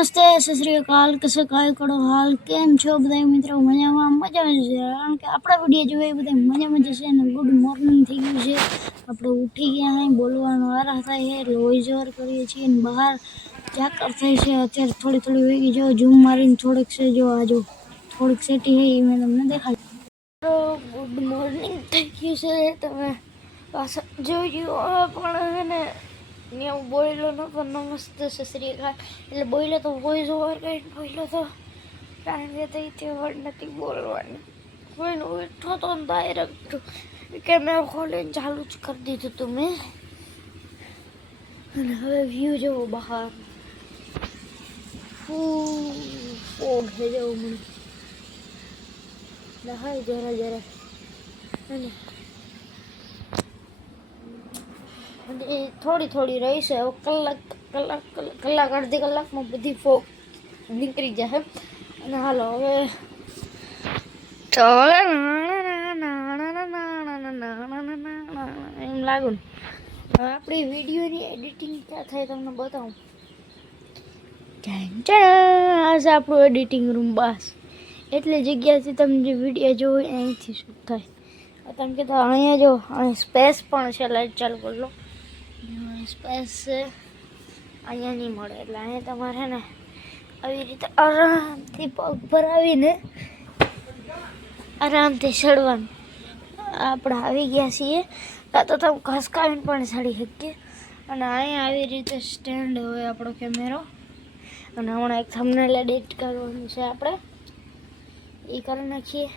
નમસ્તે સત શ્રી અકાલ કસે કાય કરો હાલ કેમ છો બધા મિત્રો મજામાં મજામાં જ છે કારણ કે આપણા વીડિયો જોઈએ બધા મજામાં જ છે અને ગુડ મોર્નિંગ થઈ ગયું છે આપણે ઉઠી ગયા અહીં બોલવાનો આરા થાય છે એટલે વોઇસ ઓવર કરીએ છીએ અને બહાર ચાકર થઈ છે અત્યારે થોડી થોડી વેગી જો ઝૂમ મારીને થોડીક છે જો આ જો થોડીક સેટી છે એ મેં તમને દેખાડી તો ગુડ મોર્નિંગ થઈ ગયું છે તમે પાછા જોયું પણ હે ને ને હું બોલ્યો નતો નમસ્તે સસરી અકાલ એટલે બોલ્યો તો વોઇસ ઓવર કરીને બોલ્યો તો. કારણ કે તે તે વર્ડ નથી બોલવાની. કોઈને ઉઠો તો ડાયરેક્ટ કેમેરા ખોલીને ચાલુ જ કરી દીધું તું મેં. અને હવે વ્યૂ જોવો બહાર. ફોગ હે જવું મને. દેખાય જરા જરા. અને અને એ થોડી થોડી રહી છે કલાક કલાક કલાક અડધી કલાકમાં બધી ફોગ નીકળી જશે અને હાલો હવે એમ લાગુ ને આપણી વિડીયોની એડિટિંગ ક્યાં થાય તમને બતાવું આ છે આપણું એડિટિંગ રૂમ બસ એટલી જગ્યાથી તમે જે વીડિયો જોવો અહીંથી શૂટ થાય તમે કીધું અહીંયા જો અહીં સ્પેસ પણ છે લાઈટ ચાલુ કરી લો સ્પેસ અહીંયા નહીં મળે. એટલે અહીંયા તમારે ને આવી રીતે આરામથી પગ ભરાવીને આરામથી ચડવાનું. આપણે આવી ગયા છીએ. કાં તો તમે ખસકાવીને પણ ચડી શકીએ. અને અહીંયા આવી રીતે સ્ટેન્ડ હોય આપણો કેમેરો અને હમણાં એક થંબનેલ એડિટ કરવાનું છે આપણે. એ કરી નાખીએ.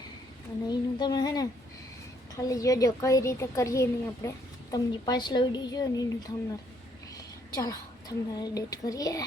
અને એનું તમે છે ને ખાલી જોજો કઈ રીતે કરીએ નહીં આપણે. તમને પાછલો વીડિયો જોયો ને એનું થંબનેલ ચાલો થંબનેલ એડિટ કરીએ.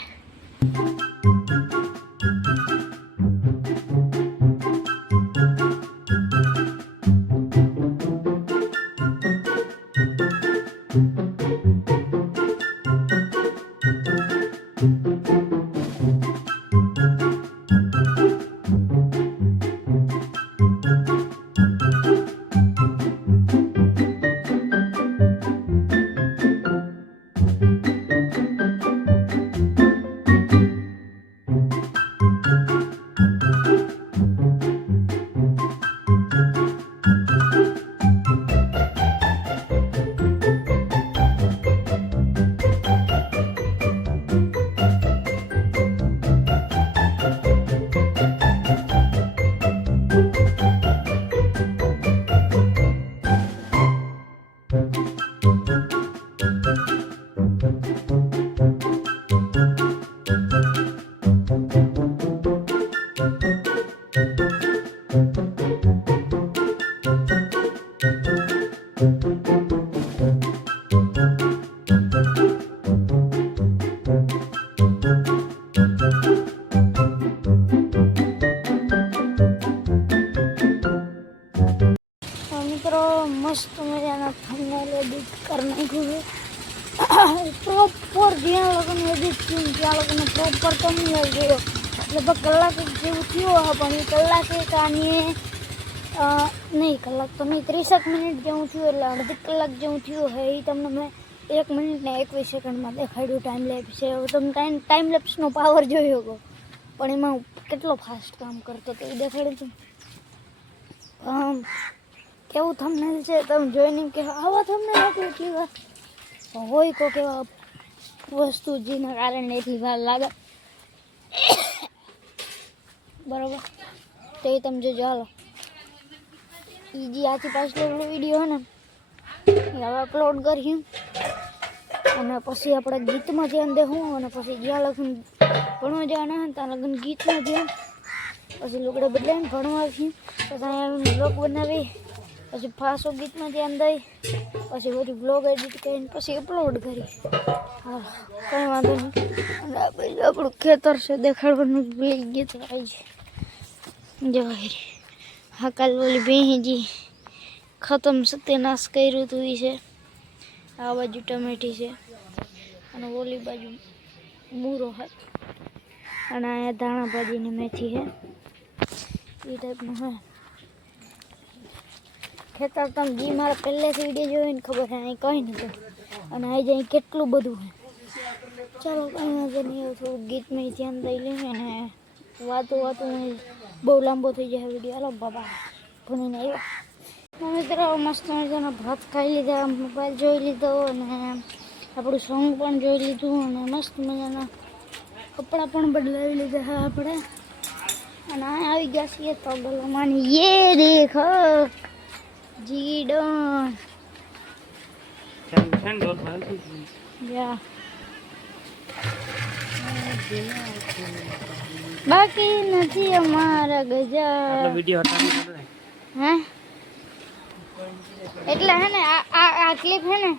અ, નહીં કલાક તો નહીં ત્રીસેક મિનિટ જેવું થયું એટલે અડધી કલાક જેવું થયું હે એ તમને મેં એક મિનિટ ને એકવીસ સેકન્ડમાં દેખાડ્યું ટાઈમ લેપ્સ છે. હવે તમે ટાઈમ ટાઈમ લેપ્સનો પાવર જોયો હતો પણ એમાં હું કેટલો ફાસ્ટ કામ કરતો તો એ દેખાડ્યું આમ કેવું તમને છે તમે જોઈને કે આવા તમને એટલી એટલી હોય કો કેવા વસ્તુ જેના કારણે એટલી વાર લાગે. બરાબર? તો એ તમે જોજો, હાલો. જે આથી પાછલો વીડિયો ને, એ હવે અપલોડ કર્યું અને પછી આપણે ગીતમાં ધ્યાન દેવું અને પછી જ્યાં લગ્ન ભણવા જવાના ત્યાં લગ્ન ગીતમાં ધ્યાન પછી લુગડા બદલાઈને ભણવા આવ્યું પછી અહીંયા બ્લોગ બનાવી પછી ફાસો ગીતમાં ધ્યાન દઈ પછી બધું બ્લોગ એડિટ કરીને પછી અપલોડ કરી હા, કંઈ વાંધો નહીં. અને આપણું ખેતર છે, દેખાડવાનું ભૂલી ગીત તો આવી જવાય હા કાલ ઓલી ભેંજી ખતમ સત્યનાશ કર્યું હતું એ છે. આ બાજુ ટમેટી છે અને ઓલી બાજુ મૂરો છે. અને અહીંયા ધાણા ભાજીની મેથી છે. એ ટાઈપનું હે ખેતર તમે જી મારા પહેલેથી વીડિયો જોઈને ખબર છે, અહીં કંઈ નહોતું. અને અહીં અહીં કેટલું બધું છે. ચાલો કંઈ વાંધો નહીં થોડું ગીતમાં ધ્યાન દઈ લઈએ અને વાતો વાતો બહુ લાંબો થઈ જાય વીડિયો. હાલો, બાબા. ભણીને આવ્યા. મિત્રો, મસ્ત મજાનો ભાત ખાઈ લીધા, મોબાઈલ જોઈ લીધો અને આપણું સોંગ પણ જોઈ લીધું અને મસ્ત મજાના કપડાં પણ બદલાવી લીધા આપણે. અને આવી ગયા છીએ તો ગલોમાં યે દેખ જીડન યા બાકી નથી અમારા ગજા હે? એટલે હે ને આ આ ક્લિપ હે ને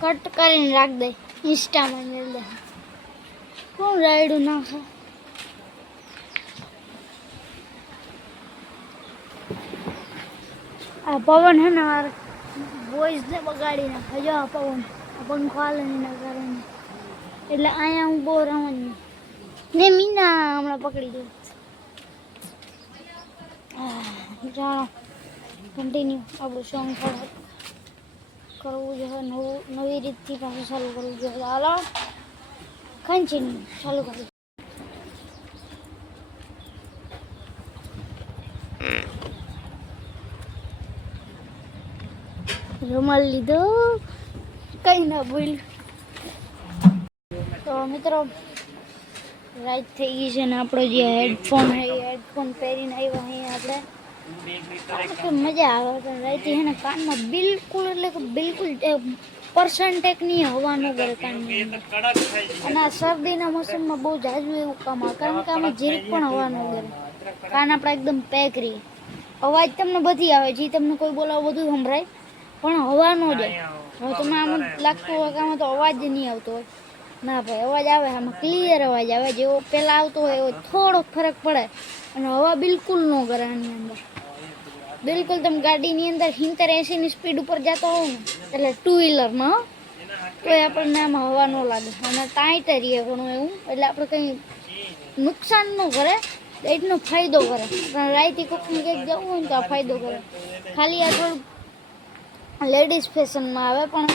કટ કરીને રાખ દે ઇન્સ્ટામાં મેળ દે કોણ રાયડું નાખે આ પવન હે ને મારે વોઇસ ને બગાડી નાખે. જો આ પવન આ પંખો હાલે ને કારણે. એટલે અહીંયા હું બહુ રમવાની ને મીના હમણાં પકડી દઉં જાણો કન્ટિન્યુ આપણું સોંગ કરવું જોઈએ નવું નવી રીતથી પાછું ચાલુ કરવું જોઈએ હાલો કન્ટિન્યુ ચાલુ કરવું રૂમાલ લીધો કઈ ના ભૂલ તો મિત્રો રાત થઈ ગઈ છે ને આપણો જે હેડફોન છે એ હેડફોન પહેરીને આવ્યા અહીંયા આપણે. કે મજા આવે પણ રાતે છે ને કાનમાં બિલકુલ એટલે કે બિલકુલ પર્સન્ટેક નહીં હવા ન કરે કાનની અને આ શરદીના મોસમમાં બહુ જાજુ એવું કામ આવે. કારણ કે આમાં જીરીક પણ હવા ન કરે કાન આપણા એકદમ પેક રહી અવાજ તમને બધી આવે જે તમને કોઈ બોલાવો બધું સંભળાય. પણ હવા ન જાય હવે તમે આમ લાગતું હોય કે આમાં તો અવાજ જ નહીં આવતો હોય. ના ભાઈ, અવાજ આવે, આમાં ક્લિયર અવાજ આવે. જેવો પહેલાં આવતો હોય એવો થોડોક ફરક પડે. અને હવા બિલકુલ ન કરે આની અંદર. બિલકુલ તમે ગાડીની અંદર સિત્તેર એંસીની સ્પીડ ઉપર જતો હોવ ને, એટલે ટુ વ્હીલરમાં તો તોય આપણને આમાં હવા ન લાગે. અને ટાઈટ રહીએ ઘણું એવું. એટલે આપણે કંઈ નુકસાન ન કરે, એટલો ફાયદો કરે. પણ રાયતી કોકની ક્યાંક જવું હોય ને તો આ ફાયદો કરે. ખાલી આ થોડું લેડીઝ ફેશનમાં આવે, પણ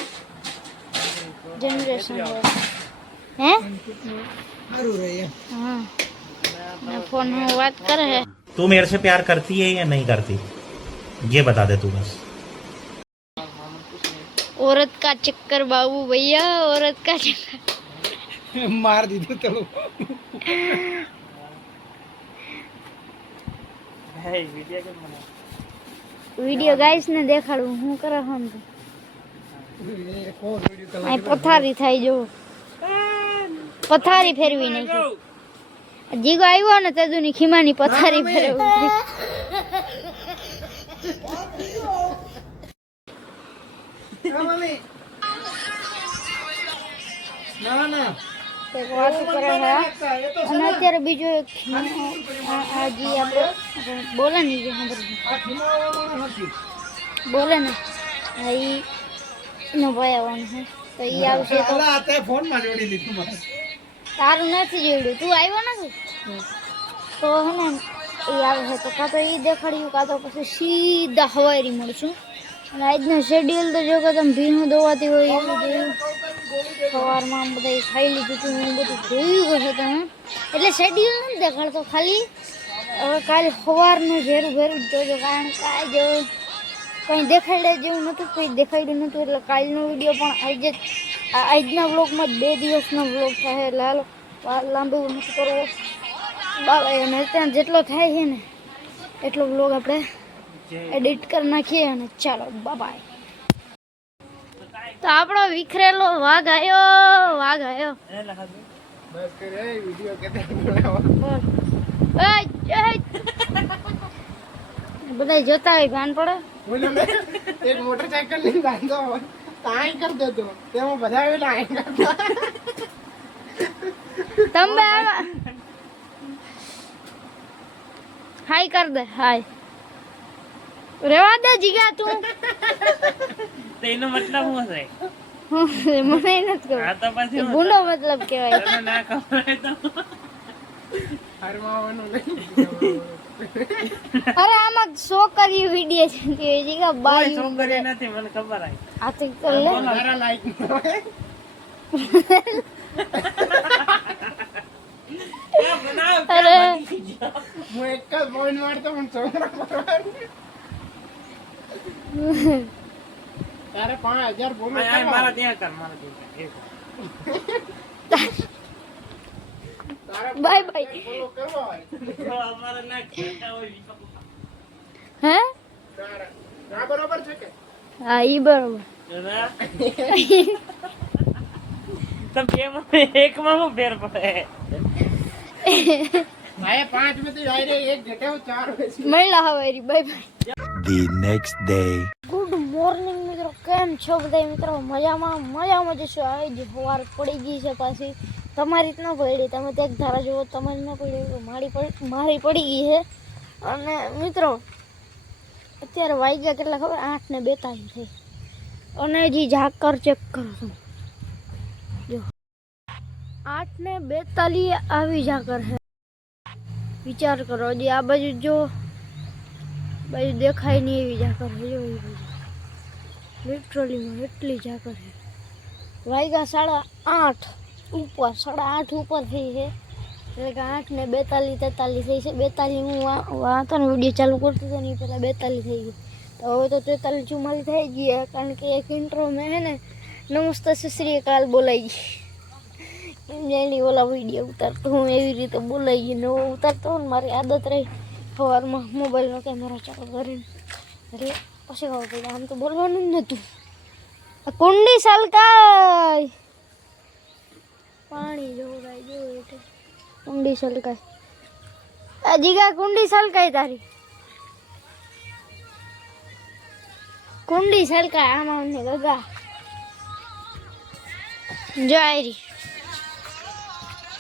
જનરેશન હે હા ને ફોન હું વાત કરે હે तू मेरे से प्यार करती है या नहीं करती ये बता दे तू बस औरत का चक्कर बाबू भैया औरत का चक्कर मार દીધું તો વિડિયો ગાઈસ ને દેખાડું હું કરે હમ આ પથારી થાય જો પથારી ફેરવી નાખી. જીગો આવ્યો ને તદુની ખીમાની પથારી ફેરવી ના ના અને અત્યારે બીજો એક આપણે બોલે ને જે બોલે ને. ઈ એનો ભાઈ આવવાનો છે. તો ઈ આવશે તો અલા ફોનમાં જોડી લીધું તારું નથી જોડ્યું તું આવ્યો નથી? તો હે ને એ આવે છે. તો કાં તો એ દેખાડ્યું કાં તો પછી સીધા હવાયરી મળશું. અને આજનો શેડ્યુલ તો જો કે તમે ભીનું દોવાતી હોય એવું જોયું સવારમાં બધા ખાઈ લીધું હતું એવું બધું જોયું હશે તમે. એટલે શેડ્યુલ નથી દેખાડતો ખાલી. હવે કાલે સવારનું ઘેરું ઘેરું જ જોજો કારણ કે આ જો કંઈ દેખાડ્યા જેવું નહોતું કંઈ દેખાડ્યું નહોતું એટલે કાલનો વીડિયો પણ આજે આજના બ્લોગમાં જ બે દિવસનો બ્લોગ થાય. એટલે હાલો લાંબુ નથી કરવો. અને ત્યાં જેટલો થાય છે ને, એટલો બ્લોગ આપણે એડિટ કરી નાખીએ અને ચાલો બાય તો આપણો વિખરેલો વાઘ આવ્યો વાઘ આવ્યો. બધા જોતા હોય, ભાન પડે. એક મોટરસાયકલ લઈને બાંધો તાઈ કરી દેતો. તેમાં બધા આવે કરતા તમે હાય કર દે હાય. રેવા દે જીગા તું. તેનો મતલબ શું છે મને નથી ખબર. આ તો પછી એ મતલબ કહેવાય. તમે ના ખબર તો. હરમાવાનું નહીં. અરે આમાં છોકરી વીડિયો છે કે જીગા બાઈ. છોકરી નથી મને ખબર આ તો તો મારા લાઈક હું એક જ point મારતો પણ છોકરા તારે પાંચ હજાર બોલો મારા ત્યાં કર મારા ત્યાં બાય બાય બોલો કરવો હોય તો અમારે ના કહેતા હોય વિપા. હે બરોબર છે કે હા ઈ બરોબર દાદા. માં એક માં શું ફેર પડે? ભાઈ પાંચમાંથી ડાયરેક્ટ એક ઘટે ચાર વેચી. મળ્યા હવે રી bye bye the next day good morning મિત્રો કેમ છો બધા? મિત્રો મજામાં? મજામાં જશો આવી જ સવાર પડી ગઈ છે પાછી. તમારી જ ન પડી. તમે તે ધારા જુઓ તમારી ન પડી મારી પડી મારી પડી ગઈ છે. અને મિત્રો અત્યારે વાગ્યા કેટલા ખબર? આઠ ને બેતાલીસ થઈ. અને હજી ઝાકર ચેક કરું જો આઠ ને બેતાલીસ આવી ઝાકર છે વિચાર કરો હજી આ બાજુ જો બાજુ દેખાય નહીં એવી ઝાકર છે જો એ બાજુ લિટરલીમાં એટલી ઝાકર છે। વાગ્યા સાડા આઠ ઉપર, સાડા આઠ ઉપર થઈ છે। એટલે કે આઠ ને બેતાલીસ, તેતાલીસ થઈ છે। બેતાલીસ હું વા- વાંચો ને વીડિયો ચાલુ કરતો હતો ને એ પહેલાં બેતાલીસ થઈ ગઈ તો હવે તો તેતાલીસ ચુમ્માલીસ થઈ ગઈ છે કારણ કે એક ઇન્ટ્રો મેં હે ને, નમસ્તે, શ્રી કાલ બોલાઈ ગઈ। એની ઓલા વીડિયો ઉતારતો. હું એવી રીતે બોલાવીએ ને ઉતારતો હોય ને મારી આદત રહી. સવારમાં મોબાઈલનો કેમેરા ચાલુ કરીને. એટલે પછી ખબર પડે, આમ તો બોલવાનું જ નહોતું આ કુંડી સલકાય પાણી જોવું જોવું એટલે. કુંડી સલકાય આ જીગા કુંડી સલકાય તારી. કુંડી સલકાય આમાં ગગા. જાયરી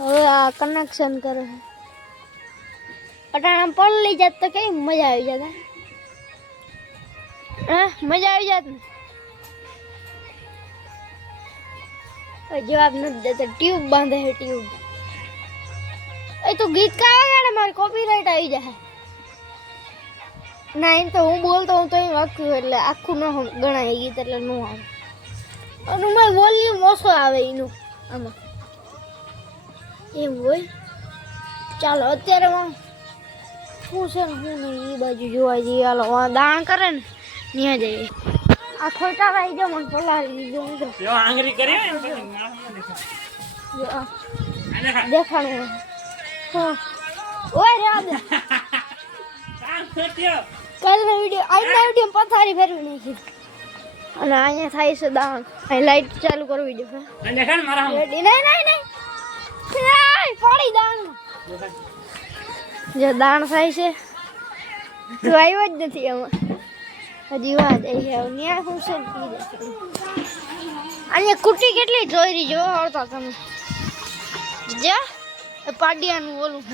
હવે આ કનેક્શન કરે છે. અટાણા પણ લઈ જાત તો કઈ મજા આવી જાત, હે? મજા આવી જાત ને? જવાબ નથી દેતો ટ્યુબ બાંધે છે ટ્યુબ એ તો ગીત ગાવા ગાડે મારી કોપીરાઇટ આવી જાય ના, એમ તો હું બોલતો હું તો એમ વાક્યું એટલે આખું ન ગણાય ગીત એટલે ન આવે. અને મારે વોલ્યુમ ઓછો આવે એનું, આમાં. એમ હોય? ચાલો અત્યારે હું શું છે ને નહીં એ બાજુ જોવા જઈએ. હાલો દાણ કરે ને ત્યાં જઈએ. આ ખોટા ભાઈ જો મને પલાળી દીધો જો આંગળી કરી. દેખાડું. હા. ઓય રે આ દે કામ થયો. કાલનો વીડિયો આજના વીડિયો પથારી ફેરવી નાખી. અને અહીંયા થાય છે દાણ. અહીં લાઈટ ચાલુ કરવી જોઈએ રેડી નહીં નહીં નહીં. પાડી દાણ. જો દાણ થાય છે. તું આવ્યો જ નથી એમાં. હજી વાત આવી છે. ન્યા શું છે ને અહીંયા કુટી કેટલી જોઈ જો આવતા તમે. જા પાડિયાનું ઓલું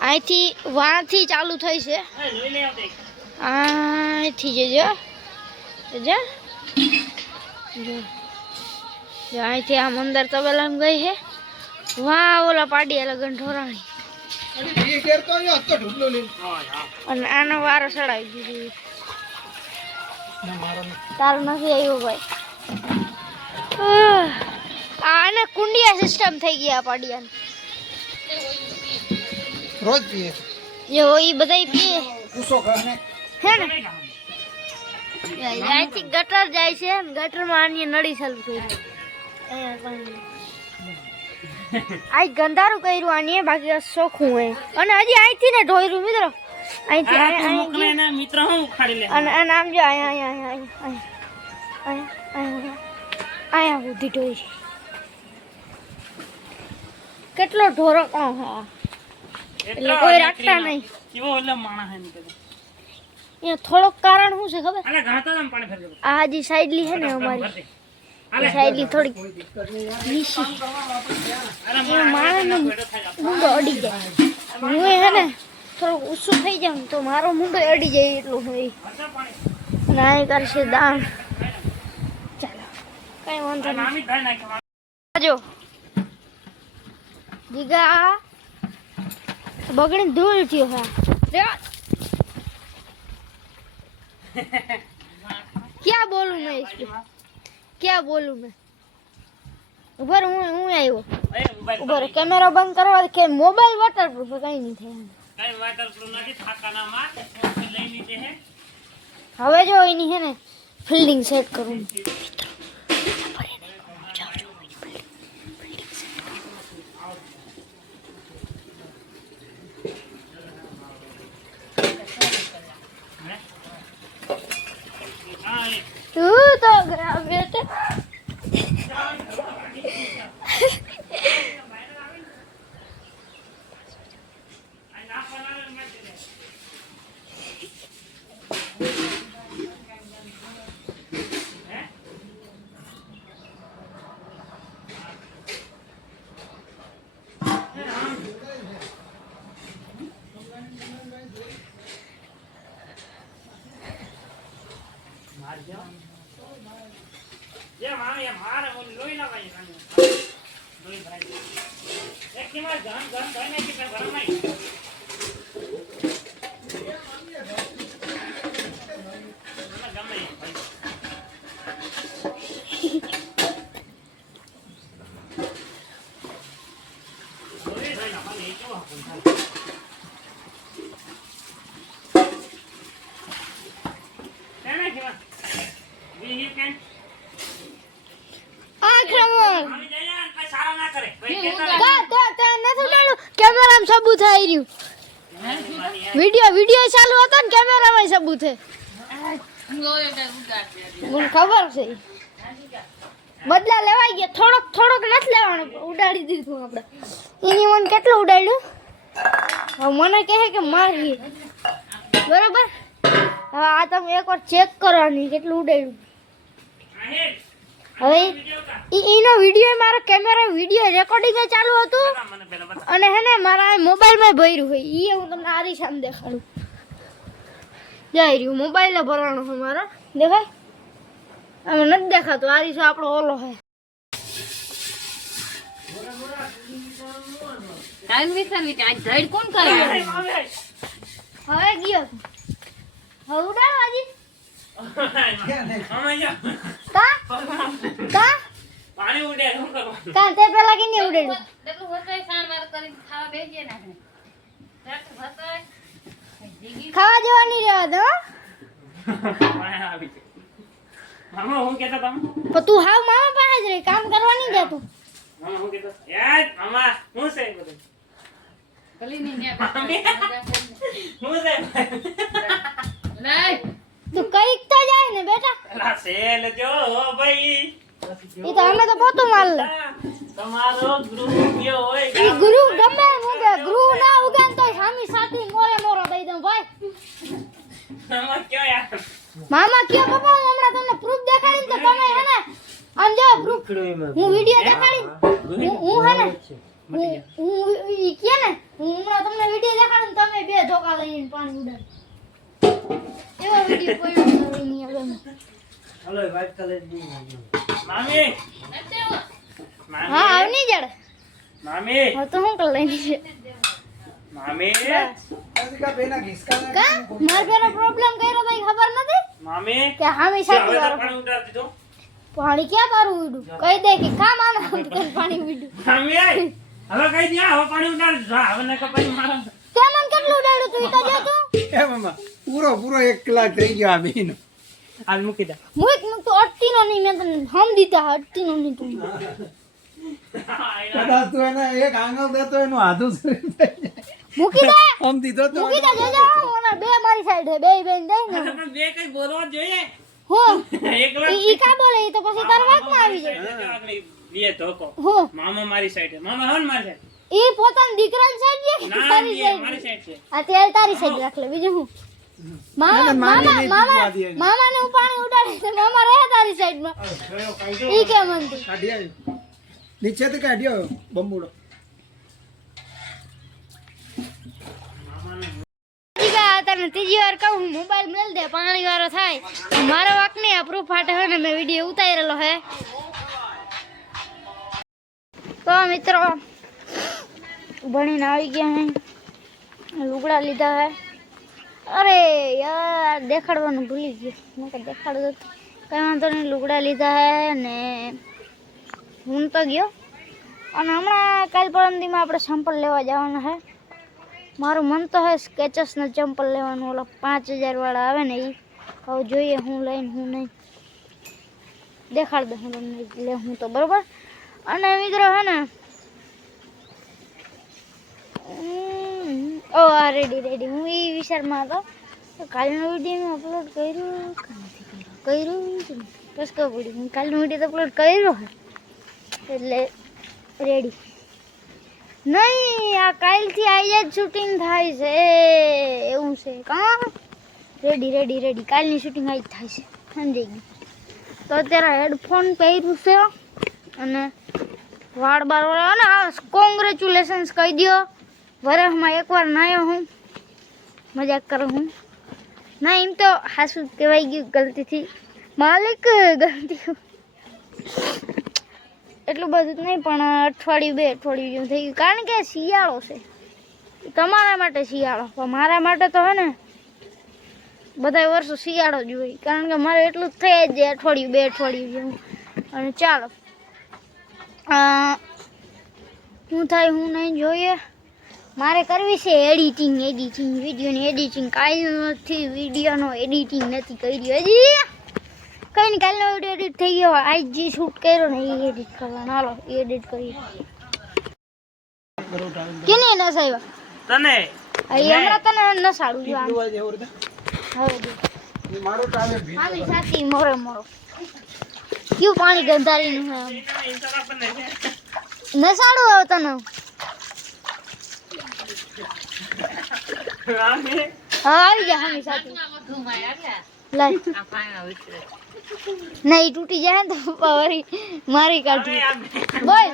અહીંથી વાથી ચાલુ થઈ છે. અહીંથી જજો. જા. જો. જો અહીંથી આમ અંદર તબેલામાં ગઈ હે વાહ ઓલા પાડિયા લગન ઢોરાણી અને આનો વારો ચડાવી દીધી. તારું નથી આવ્યું ભાઈ આને કુંડિયા સિસ્ટમ થઈ ગયા પાડિયાને રોજ પીએ. જો એ બધા પીએ. હે ને અહીંથી ગટર જાય છે ગટરમાં આની નળી ચાલુ પાણી. આ ગંધારું કર્યું આની બાકી આ હે અને હજી અહીંથી ને ઢોયરું મિત્રો અહીંથી મિત્ર હું ઉખાડી લે અને આમ જો અહીંયા અહીંયા અહીંયા અહીંયા અહીંયા અહીંયા સુધી કેટલો ઢોરો કોણ હા એટલે કોઈ રાખતા નહીં. કેવો એટલે માણસ હે ને એ થોડોક કારણ શું છે ખબર આ હાજી સાઈડલી છે ને અમારી સાયલી થોડી નીસી એ મારાનો મૂંગો અડી જાય. હું હે ને થોડું ઓછું થઈ જાઉં તો મારો મૂંગો અડી જાય એટલું હોય અને આ કરશે દાન ચાલો કઈ વાંધો નહીં. દીગા બગડી ધૂળ થયો હા. ક્યાં બોલું મેં? ક્યાં બોલું મેં? ઉભર હું હું આવ્યો. ઉભર કેમેરા બંધ કરવા કે મોબાઈલ વોટરપ્રૂફ કઈ નહીં થાય કઈ વોટરપ્રૂફ નથી થાકાનામાં લઈ લીધે હે. હવે જો એની હે ને ફિલ્ડિંગ સેટ કરું. તું તો ખરાબ બેટા એ મામી એ મારે ઓલી લોહી ના ભાઈ લોહી ભાઈ એક કે મારે ગરમ ગરમ ગરમ નાખી કે ગરમ નહીં ગમે એ ભાઈ લોહી ભાઈ ના ભાઈ એ કેવો હતું કેને કેવા વી કેન આક્રમણ મામી જઈએ કઈ સારા ના કરે ભાઈ કેતા કા તો તો નથી ઉડાડ્યું કેમેરામાં સબુ થઈ રહ્યું વિડિયો વિડિયો ચાલુ હતો ને કેમેરામાં છે મને ખબર છે બદલા લેવાઈ ગયા. થોડોક થોડોક નથી લેવાનો. ઉડાડી દીધું આપણે. એની મને કેટલું ઉડાડ્યું? હવે મને કહે કે મારી બરોબર? હવે આ તમે એકવાર ચેક કરવાની કેટલું ઉડાડ્યું. હવે એનો વીડિયો મારો કેમેરા વિડિયો રેકોર્ડિંગ ચાલુ હતું. અને હે ને મારા મોબાઈલમાં ભર્યું હોય. એ હું તમને આરી સામે દેખાડું. જઈ રહ્યું મોબાઈલ ભરવાનો છે મારો. દેખાય? આમાં નથી દેખાતો. આ રીસો આપણો ઓલો છે હવે ગયો હવે ઉડાડો હજી. કા? કા? પાણી ઉડે શું કરવાનું કા તે પેલા કે નહીં ઉડાડ્યું ખાવા જેવા નહીં રહેવા દો આવી મામા હું કેતા તમે? પણ તું હાવ મામા પાસે જ રહી કામ કરવા નહીં જતું મામા હું કહેતો યાર મામા હું છે બધું? હું છે? તું કંઈક તો જાય ને બેટા. એલા સેલ જો હો ભાઈ. એ તો અમે તો પોતું માલ લે. તમારો ગુરુ કયો હોય એ ગુરુ ગમે ઉગે ગુરુ ના ઉગે તો સામી સાથી મોરે મોરો દઈ દઉં ભાઈ. મામા કયો યાર? મામા કે પપ્પા હું હમણાં તમને પ્રૂફ દેખાડી તો તમે હે ને આમ જો પ્રૂફ હું વિડિયો દેખાડી હું હું. હે ને હું હું ઈ કે ને હું હમણાં તમને વિડિયો દેખાડું ને તમે બે ધોકા લઈને પાણી ઉડાડ. એવો વિડિયો કોઈ નહીં આવે મામી! હા આવની જડ. મામી! હવે તો હું કર લઈને છે મામી કા? માર પેલો પ્રોબ્લેમ કર્યો તો ખબર નથી? મામી કે હામી હવે તો પાણી ઉડાડી દીધું. પાણી ક્યાં તારું ઉડ્યું? કહી દે કે કા માનો પાણી ઉડ્યું? મામી હવે કઈ દે હવે પાણી ઉડાડી દીધું. હવે નકર કપાઈ મારા તે મન કેટલું ઉડાડ્યું તું? તો જો તું. એ મામા પૂરો પૂરો એક કલાક થઈ ગયો આ બેન હાલ મૂકી દે. મૂક મૂક તો અટતી નો નહીં મેં તને હમ દીધા અટતી નો નહીં તું. કદાચ તું એને એક આંગળ દેતો એનું આધું શરીર થઈ જાય. મૂકી દે. આમ દીધો તો. મૂકી દે જજો. ઓના બે મારી સાઈડ હે બે બેન દે ને. પણ બે કઈ બોલવા જોઈએ. હો. એકલા ઈ કા બોલે? ઈ તો પછી તાર વાતમાં આવી જાય. બે ધોકો હો. મામા મારી સાઈડ મામા હન મારી સાઈડ ઈ પોતાની દીકરાની સાઈડ છે તારી સાઈડ મારી સાઈડ છે. આ તેલ તારી સાઈડ રાખ લે બીજું હું? મામા મામા મામા મામાને હું પાણી ઉડાડે છે. મામા રહે તારી સાઈડમાં ઈ કે મનતી કાઢી આવી કાઢ્યો બંબુડો ઈ કે આ તને ત્રીજી વાર કહું મોબાઈલ મેલ દે પાણી વાળો થાય. મારો વાક નહીં આ પ્રૂફ હાટે હે ને મેં વીડિયો ઉતારેલો હે. તો મિત્રો, ભણીને આવી ગયા હે. લુગડા લીધા હે. અરે યાર, દેખાડવાનું ભૂલી ગયું. મેં કે દેખાડ દો કંઈ વાંધો નહીં, લુગડા લીધા હે ને હું તો ગયો. અને હમણાં કાલ પરમદીમાં આપણે સંપલ લેવા જવાના હે. મારું મન તો હે સ્કેચર્સના ચંપલ લેવાનું, ઓલા પાંચ હજારવાળા આવે ને એ હવે જોઈએ હું લઈને, હું નહીં. દેખાડ દઉં હું તમને, લે હું તો, બરાબર? અને મિત્રો હે ને ઓ, આ રેડી રેડી હું એ વિચારમાં હતો કાલનો વીડિયો મેં અપલોડ કર્યું કે નથી કર્યું? કર્યું? બસ ખબર પડી, હું કાલનો વીડિયો અપલોડ કર્યો એટલે રેડી નહીં, આ કાલથી આઈ જ શૂટિંગ થાય છે. એવું છે. કા? રેડી રેડી રેડી કાલની શૂટિંગ આઈ થાય છે. સમજી ગયું. તો અત્યારે હેડફોન પહેર્યું છે અને વાળ બાર વાળા અને આ કોંગ્રેચ્યુલેશન્સ કહી દો વરસમાં એકવાર નાયો હું. મજાક કરું હું. ના, એમ તો હાસું કહેવાય ગયું ગલતીથી. માલિક ગલતી. એટલું બધું જ નહીં, પણ અઠવાડિયું બે અઠવાડિયું જેવું થઈ ગયું. કારણ કે શિયાળો છે. તમારા માટે શિયાળો. પણ મારા માટે તો હે ને બધા વર્ષો શિયાળો જ હોય. કારણ કે મારે એટલું જ થઈ જ જાય અઠવાડિયું, બે અઠવાડિયું જેવું. અને ચાલો. શું થાય, હું નહીં જોઈએ. મારે કરવી છે એડિટિંગ એડિટિંગ, વિડીયોની એડિટિંગ. કાંઈ નથી, વિડીયોનો એડિટિંગ નથી કરી હજી. કઈ નહીં કાલનો વીડિયો એડિટ થઈ ગયો. આજ જે શૂટ કર્યો ને એ એડિટ કરવાનો. હાલો એડિટ કરીએ. કેને નસાવ્યા તને? આ એ હમણાં તને નસાડું જો આમ. જોવા જેવું હવે જો. મારો ટાલે ભી મારી સાથી મોરે મોરો. ક્યું પાણી ગંધારીનું હે આમ. નસાડું હવે તને. હા આવી જા હમી સાથી લાય. નહીં તૂટી જાય ને તો પપ્પા મારી કાઢું. બોલ.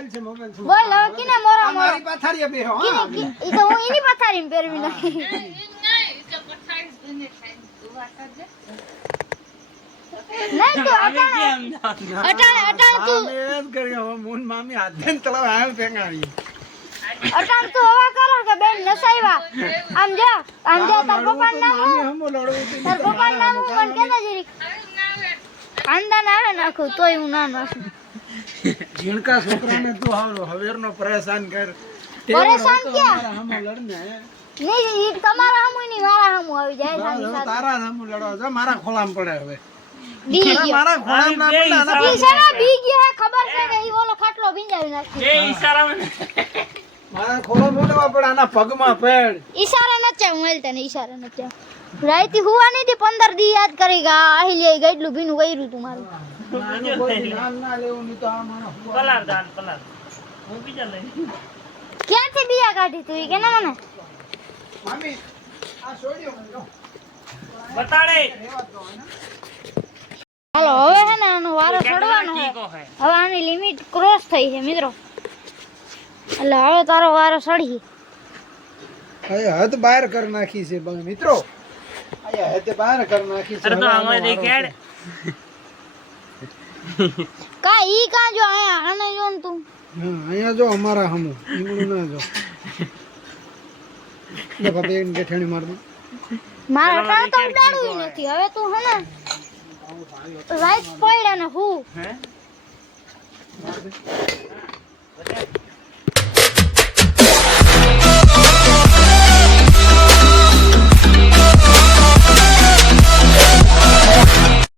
બોલ હવે કિને મોરા મોરો મારી પાથારીએ બેહો હા. ઈ તો હું એની પથારીમાં પહેરવી નાખી. નહીં તો અટાણે અટાણે અટાણે તું એમ હવે મૂન મામી હાથે તળાવ હાલ ફેંકાવી. અટાણ તું હવા કરો કે બેન નસાઈવા આમ જા આમ જા તાર પપ્પાનું નામ હું. લડવું તાર પપ્પાનું નામ હું કેતા કહેતા જરીક આવે નાખે નાખું તોય હું ના નાખું. ઝીણકા છોકરાને તું હાલો હવેરનો પરેશાન કર. પરેશાન ક્યાં? હમો લડને. નહીં ઈ તમારા હમુયની મારા હમુ આવી જાય સાની સાથે. તારા હમો લડો જો મારા ખોલામ પડે હવે. બી ગયો. મારા ખોલામ ના પડે આના ઈ બી ગયા ખબર છે કે ઈ ઓલો ખાટલો ભીંજાવી નાખી જે ઈશારા મારા ખોલા પડે આના પગમાં પેડ. ઈશારા નચા હું હેલ તને ઈશારા નચા રાઈતી હુવા નહીં થી પંદર દી યાદ કરી કે આ આહિલિયાએ ગઈડલું ભીનું કર્યું તું તો ક્યાંથી બિયા કાઢી તું કે ના મને. હાલો, હવે હે ને આનો વારો ચડવાનો છે ઠીકો હે. હવે આની લિમિટ ક્રોસ થઈ છે, મિત્રો. એટલે હવે તારો વારો ચડી હવે હદ બહાર કરી નાખી છે મિત્રો કા ઈ કાં જો અહીંયા આને જો ને તું. અહીંયા જો અમારા હમુ. ના જો. દેખો બેન ગેઠાણી માર દઉં. મારા ટાળ તો ઉડાડવું નથી. હવે તું હે ને રાઈટ પડ્યા ને હું. હે?